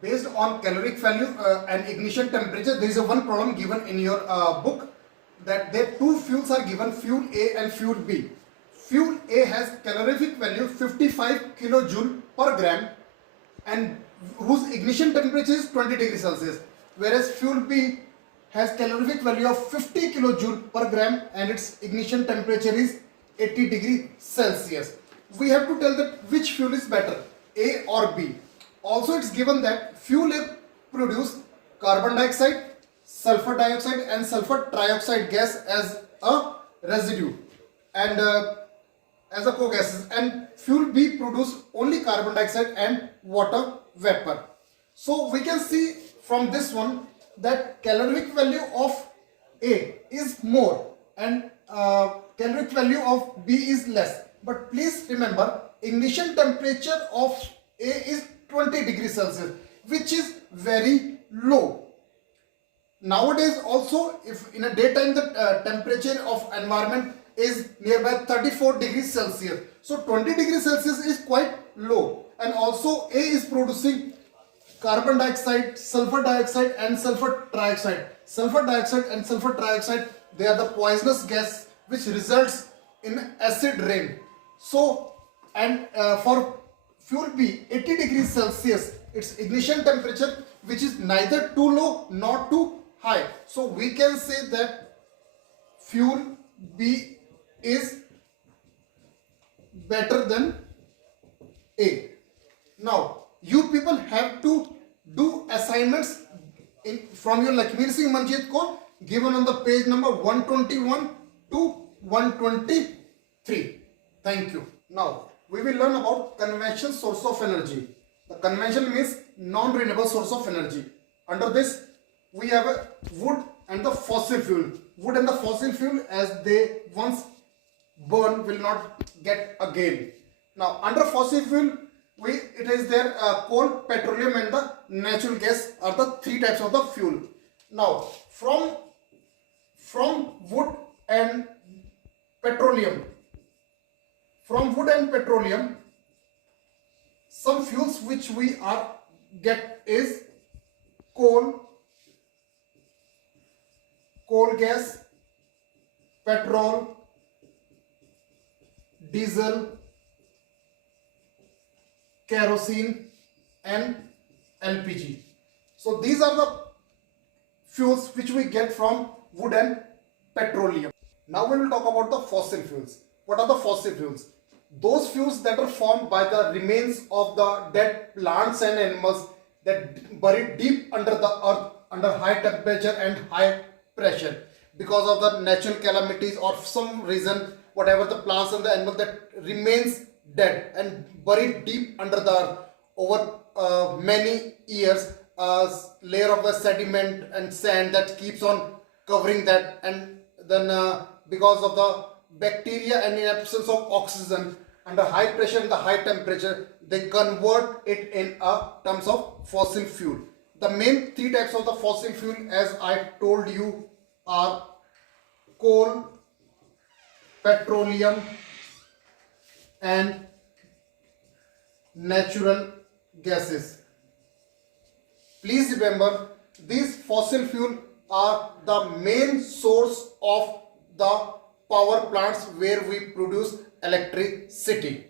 Based on caloric value and ignition temperature, there is a one problem given in your book, that there two fuels are given, fuel A and fuel B. Fuel A has calorific value 55 kilojoule per gram and whose ignition temperature is 20 degrees Celsius, whereas fuel B has calorific value of 50 kilojoule per gram and its ignition temperature is 80 degrees Celsius. We have to tell that which fuel is better, A or B. Also, it's given that fuel A produce carbon dioxide, sulfur dioxide and sulfur trioxide gas as a residue and as a co-gases, and fuel B produce only carbon dioxide and water vapor. So we can see from this one that calorific value of A is more and calorific value of B is less. But please remember, ignition temperature of A is 20 degrees Celsius, which is very low. Nowadays also, if in a daytime the temperature of environment is nearby 34 degrees Celsius, so 20 degrees Celsius is quite low. And also A is producing carbon dioxide, sulfur dioxide and sulfur trioxide. Sulfur dioxide and sulfur trioxide, they are the poisonous gas which results in acid rain. So, and for fuel B, 80 degrees Celsius, its ignition temperature which is neither too low nor too high. So we can say that fuel B is better than A. Now, you people have to do assignments from your Lakshmi Singh Manjit code given on the page number 121 to 123. Thank you. Now, we will learn about conventional source of energy. The conventional means non-renewable source of energy. Under this, we have a wood and the fossil fuel. Wood and the fossil fuel, as they once burn, will not get again. Now, under fossil fuel, it is there coal, petroleum and the natural gas are the three types of the fuel. Now, from wood and petroleum, some fuels which we get is coal gas, petrol, diesel, kerosene and LPG. So these are the fuels which we get from wood and petroleum. Now we will talk about the fossil fuels. What are the fossil fuels? Those fuels that are formed by the remains of the dead plants and animals that buried deep under the earth under high temperature and high pressure because of the natural calamities or some reason, whatever, the plants and the animal that remains dead and buried deep under the earth over many years, a layer of the sediment and sand that keeps on covering that, and then because of the bacteria and in absence of oxygen under high pressure and the high temperature, they convert it in terms of fossil fuel. The main three types of the fossil fuel, as I told you, are coal, petroleum and natural gases. Please remember, these fossil fuel are the main source of the power plants where we produce electricity.